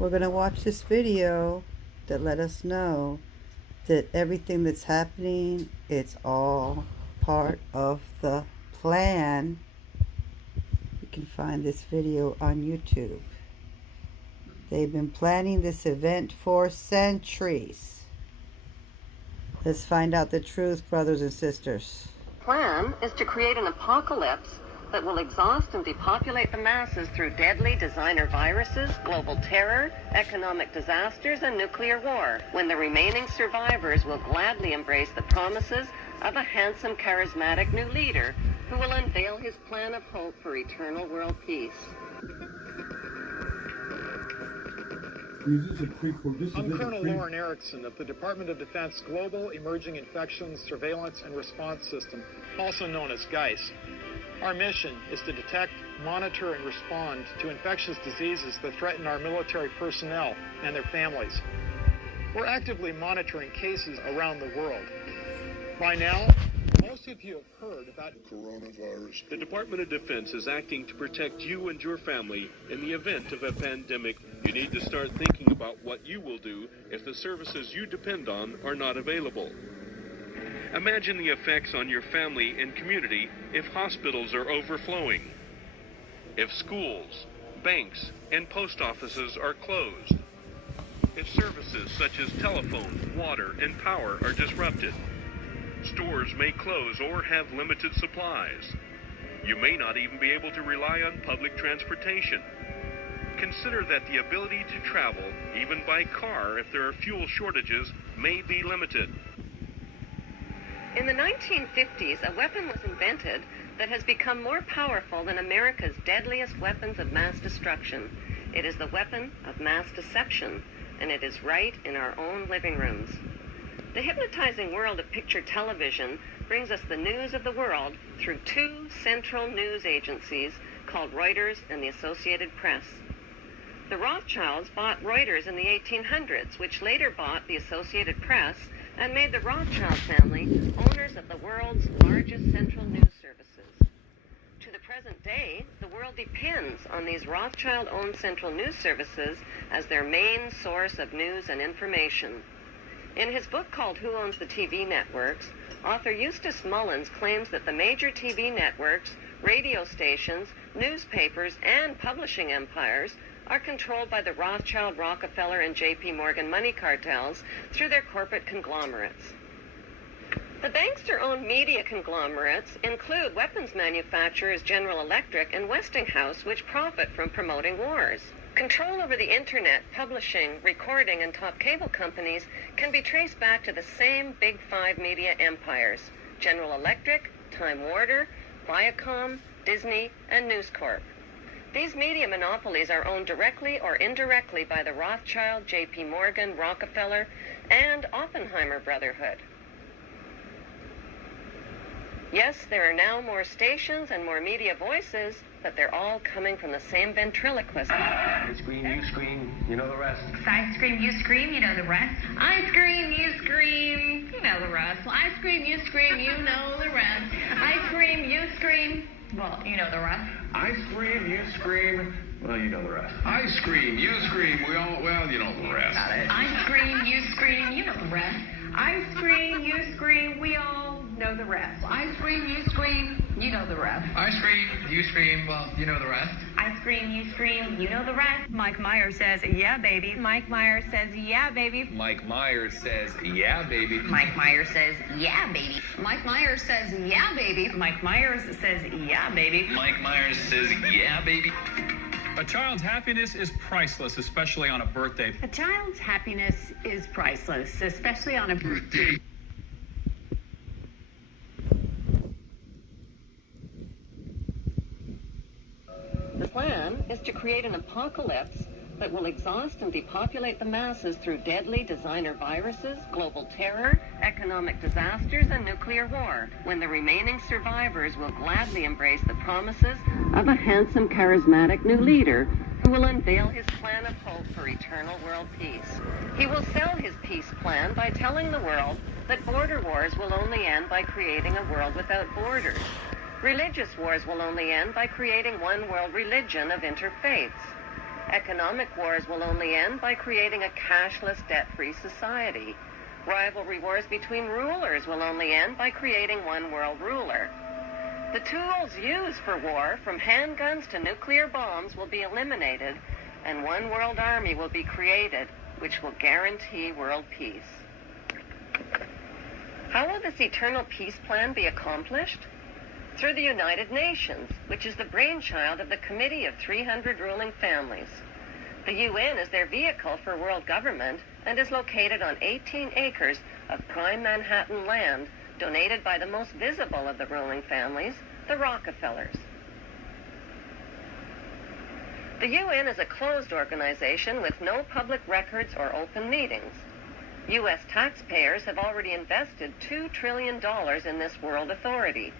We're going to watch this video that let us know that everything that's happening, it's all part of the plan. You can find this video on YouTube. They've been planning this event for centuries. Let's find out the truth, brothers and sisters. Plan is to create an apocalypse that will exhaust and depopulate the masses through deadly designer viruses, global terror, economic disasters, and nuclear war, when the remaining survivors will gladly embrace the promises of a handsome, charismatic new leader who will unveil his plan of hope for eternal world peace. I'm Colonel Lauren Erickson of the Department of Defense Global Emerging Infections Surveillance and Response System, also known as GEIS. Our mission is to detect, monitor, and respond to infectious diseases that threaten our military personnel and their families. We're actively monitoring cases around the world. By now, most of you have heard about coronavirus. The Department of Defense is acting to protect you and your family in the event of a pandemic. You need to start thinking about what you will do if the services you depend on are not available. Imagine the effects on your family and community if hospitals are overflowing, if schools, banks, and post offices are closed, if services such as telephone, water, and power are disrupted. Stores may close or have limited supplies. You may not even be able to rely on public transportation. Consider that the ability to travel, even by car if there are fuel shortages, may be limited. In the 1950s, a weapon was invented that has become more powerful than America's deadliest weapons of mass destruction. It is the weapon of mass deception, and it is right in our own living rooms. The hypnotizing world of picture television brings us the news of the world through two central news agencies called Reuters and the Associated Press. The Rothschilds bought Reuters in the 1800s, which later bought the Associated Press and made the Rothschild family owners of the world's largest central news services. To the present day, the world depends on these Rothschild-owned central news services as their main source of news and information. In his book called Who Owns the TV Networks, author Eustace Mullins claims that the major TV networks, radio stations, newspapers, and publishing empires are controlled by the Rothschild, Rockefeller, and J.P. Morgan money cartels through their corporate conglomerates. The bankster-owned media conglomerates include weapons manufacturers General Electric and Westinghouse, which profit from promoting wars. Control over the internet, publishing, recording, and top cable companies can be traced back to the same Big Five media empires: General Electric, Time Warner, Viacom, Disney, and News Corp. These media monopolies are owned directly or indirectly by the Rothschild, J.P. Morgan, Rockefeller, and Oppenheimer Brotherhood. Yes, there are now more stations and more media voices, but they're all coming from the same ventriloquist. I scream, you scream, you know the rest. I scream, you scream, you know the rest. I scream, you scream, you know the rest. I scream, you scream, you know the rest. I scream, you scream, well, you know the rest. I scream, you scream, well, you know the rest. I scream, you scream, well, you know the rest. Got it. I scream, you scream, you know the rest. I scream, you scream, we all know the rest. I scream, you scream, you know the rest. I scream, you scream, well, you know the rest. I scream, you scream, you know the rest. Mike Myers says, yeah, baby. Mike Myers says, yeah, baby. Mike Myers says, yeah, baby. Mike Myers says, yeah, baby. Mike Myers says, yeah, baby. Mike Myers says, yeah, baby. Mike Myers says, yeah, baby. A child's happiness is priceless, especially on a birthday. A child's happiness is priceless, especially on a birthday. The plan is to create an apocalypse that will exhaust and depopulate the masses through deadly designer viruses, global terror, economic disasters, and nuclear war, when the remaining survivors will gladly embrace the promises of a handsome, charismatic new leader who will unveil his plan of hope for eternal world peace. He will sell his peace plan by telling the world that border wars will only end by creating a world without borders. Religious wars will only end by creating one world religion of interfaiths. Economic wars will only end by creating a cashless, debt-free society. Rivalry wars between rulers will only end by creating one world ruler. The tools used for war, from handguns to nuclear bombs, will be eliminated, and one world army will be created, which will guarantee world peace. How will this eternal peace plan be accomplished? Through the United Nations, which is the brainchild of the Committee of 300 Ruling Families. The UN is their vehicle for world government and is located on 18 acres of prime Manhattan land donated by the most visible of the ruling families, the Rockefellers. The UN is a closed organization with no public records or open meetings. U.S. taxpayers have already invested $2 trillion in this world authority.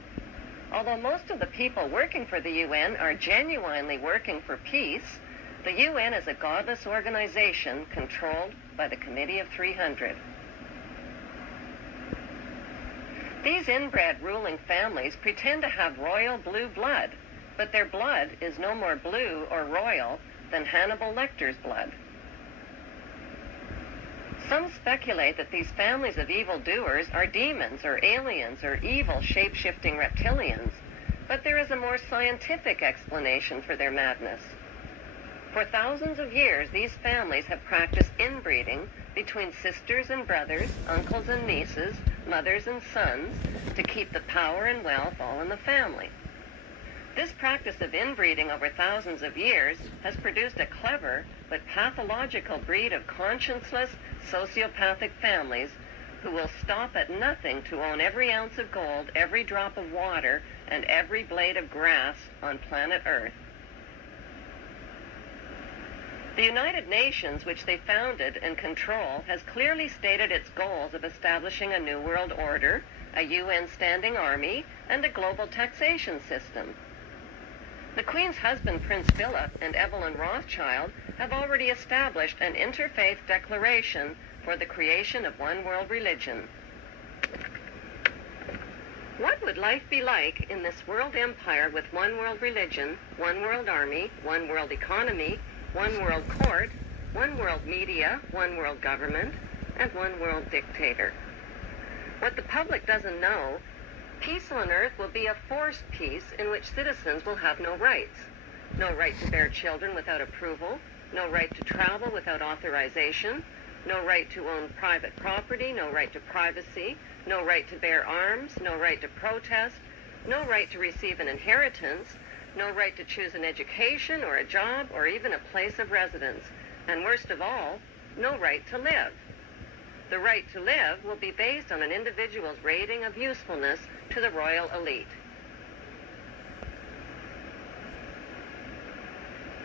Although most of the people working for the UN are genuinely working for peace, the UN is a godless organization controlled by the Committee of 300. These inbred ruling families pretend to have royal blue blood, but their blood is no more blue or royal than Hannibal Lecter's blood. Some speculate that these families of evildoers are demons or aliens or evil shape-shifting reptilians, but there is a more scientific explanation for their madness. For thousands of years, these families have practiced inbreeding between sisters and brothers, uncles and nieces, mothers and sons, to keep the power and wealth all in the family. This practice of inbreeding over thousands of years has produced a clever but pathological breed of conscienceless, sociopathic families who will stop at nothing to own every ounce of gold, every drop of water, and every blade of grass on planet Earth. The United Nations, which they founded and control, has clearly stated its goals of establishing a new world order, a UN standing army, and a global taxation system. The Queen's husband, Prince Philip, and Evelyn Rothschild have already established an interfaith declaration for the creation of one world religion. What would life be like in this world empire with one world religion, one world army, one world economy, one world court, one world media, one world government, and one world dictator? What the public doesn't know, peace on earth will be a forced peace in which citizens will have no rights. No right to bear children without approval, no right to travel without authorization, no right to own private property, no right to privacy, no right to bear arms, no right to protest, no right to receive an inheritance, no right to choose an education or a job or even a place of residence, and worst of all, no right to live. The right to live will be based on an individual's rating of usefulness to the royal elite.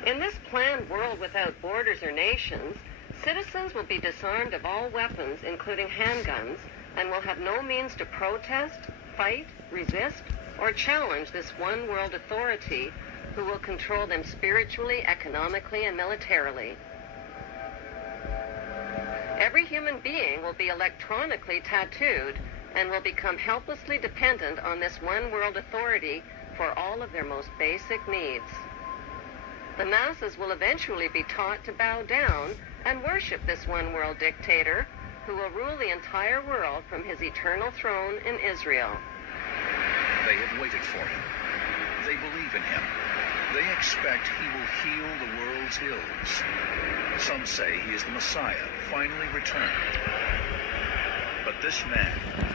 In this planned world without borders or nations, citizens will be disarmed of all weapons, including handguns, and will have no means to protest, fight, resist, or challenge this one world authority who will control them spiritually, economically, and militarily. Every human being will be electronically tattooed and will become helplessly dependent on this one world authority for all of their most basic needs. The masses will eventually be taught to bow down and worship this one world dictator who will rule the entire world from his eternal throne in Israel. They have waited for him. They believe in him. They expect he will heal the world's ills. Some say he is the Messiah, finally returned. But this man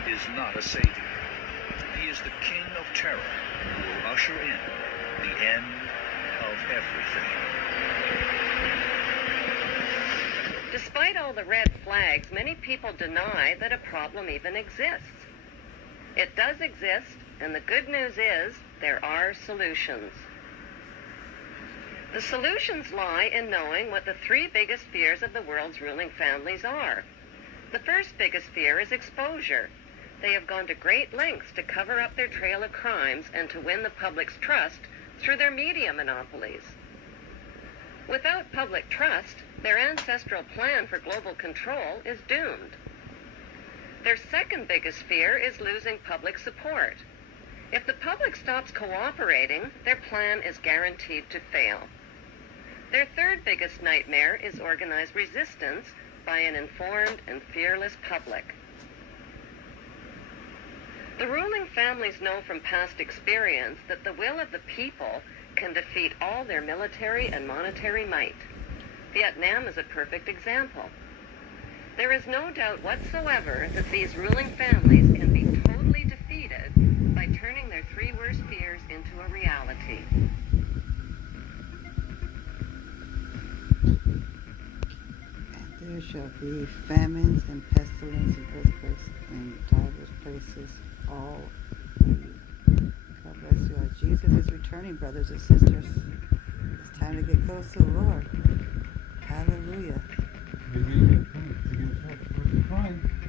is not a savior. He is the king of terror who will usher in the end of everything. Despite all the red flags, many people deny that a problem even exists. It does exist, and the good news is there are solutions. The solutions lie in knowing what the three biggest fears of the world's ruling families are. The first biggest fear is exposure. They have gone to great lengths to cover up their trail of crimes and to win the public's trust through their media monopolies. Without public trust, their ancestral plan for global control is doomed. Their second biggest fear is losing public support. If the public stops cooperating, their plan is guaranteed to fail. Their third biggest nightmare is organized resistance by an informed and fearless public. The ruling families know from past experience that the will of the people can defeat all their military and monetary might. Vietnam is a perfect example. There is no doubt whatsoever that these ruling families can be totally defeated by turning their three worst fears into a reality. And there shall be famines and pestilence and earthquakes in divers places all of you. God bless you all. Jesus is returning, brothers and sisters. It's time to get close to the Lord. Hallelujah. Maybe you're going to come. You're going to try.